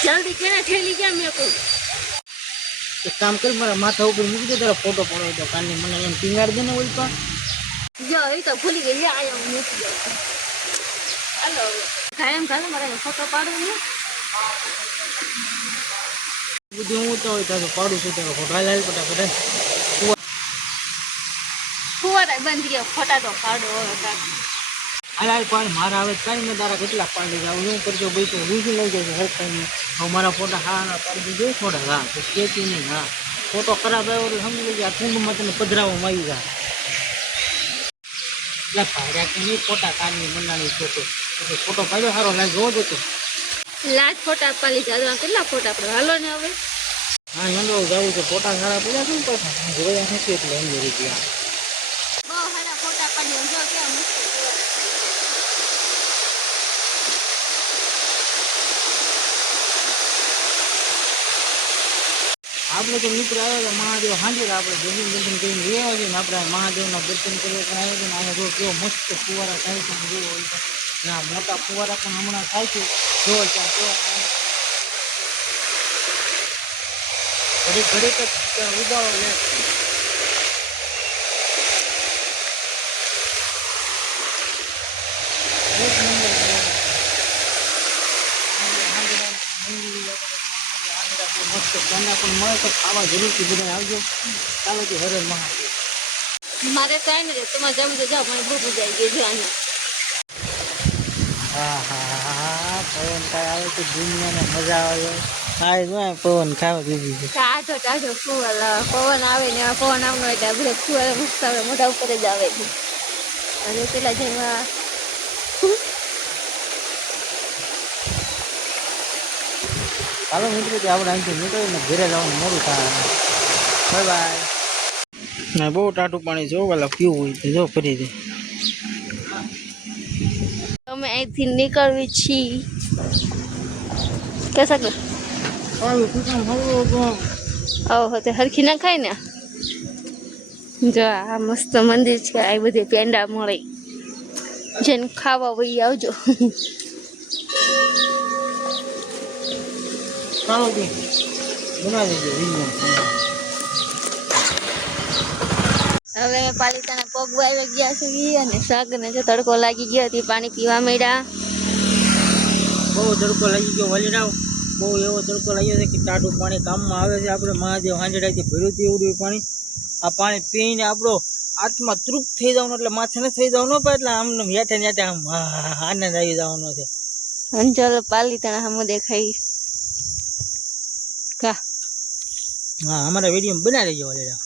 जल्दी केना ठेली क्या मेरे को एक काम कर मारा माथा ऊपर मूक दे तेरा फोटो पड़ो तो कान में मन एम टिंगार देने बोल पा जो ये तो भूल गई ले आया हूं मूक दो हेलो कायम काल मारा फोटो पाडो ने बुद्धि हूं तो तो पाडू छू तेरा फोटो लाल फटाफट फुवारा बंद गया फोटा तो पाडो हाल पण मारा આવે કઈ મે તારા કેટલા પાડી જાવ હું કરજો ભાઈ તો રૂસી લઈ જાય હર ટાઈમ અમારા ફોટા હા ના પાડી દીજો થોડા હા તો કેતી નહીં હા ફોટો ખરાબ આવ્યો તો સમજી લેજે આ કુંડમાં તને પધરાવો મારી જા લા પાડ્યા કે નહીં ફોટા કાની મનાની ફોટો પાડ્યો સારો લાગ્યો જો તો લાજ ફોટા પાલી જાદવા કેટલા ફોટા પડો હાલો ને હવે હા નંદો જાવું તો ફોટા સારા પડ્યા છે ને પાછા જોયા નથી એટલે એમ કરી ગયા બહુ સારા ફોટા પાડ્યો જો કેમ મસ્ત આપણે તો મિત્ર આવ્યા હતા મહાદેવ હાજર આપણે દર્શન કરીને ગયા છે ને આપણે મહાદેવના દર્શન કરવા પણ આવ્યા છે ને આને જો કેવો મસ્ત ફુવારા થાય છે જોવો ના મોટા ફુવારા પણ હમણાં થાય છે જોવો ત્યાં ઘડી ઘડી તો ઉગાડો લે મસ્ત ચાંદા પણ મળે તો ખાવા જરૂરથી બધા આવજો ચાલો કે હરે મહાદેવ મારે કાઈ નહીં રે તમારે જવું તો જાઓ મને ભૂખ જાય ગઈ જો આને હા હા હા પવન કાંઈ આવે તો દુનિયાને મજા આવે હા જો પવન ખાવા દીધી છે ટાઢો ટાઢો ફુવાલ પવન આવે ને પવન આવનો એટલે બધે ફુવાલ મસ્ત આવે મોઢા ઉપર જ આવે છે અને પેલા જેમાં ચાલો મિત્રો કે આપણે અહીંથી નીકળીને ઘરે જવાનું મોડું થાય બાય બાય ના બહુ ટાટું પાણી જો પેલા પીવું હોય તો જો ફરી દે અમે અહીંથી નીકળવી છીએ કેસા કે ઓહો તે હરખી ના ખાય ને જો આ મસ્ત મંદિર છે આ બધી પેંડા મળે જેને ખાવા વહી આવજો ચાલો કે બનાવી દેજો હવે પાલિતાના પગ વાવી ગયા છે અને શાકને જો તડકો લાગી ગયો હતી પાણી પીવા મળ્યા બહુ તડકો લાગી ગયો વલીરાવ બહુ એવો તડકો લાગ્યો છે કે ટાટું પાણી કામમાં આવે છે આપણે મહાદેવ હાંજડાથી ભર્યું હતું એવડું પાણી આ પાણી પીને આપણો આત્મા તૃપ્ત થઈ જવાનું એટલે માથે ન થઈ જવાનું પણ એટલે આમ હેઠે હેઠે આમ આનંદ આવી જવાનો છે અંચલ પાલિતાણા હમ દેખાઈ કા હા અમારા વિડીયો બનાવી દેજો વલીરાવ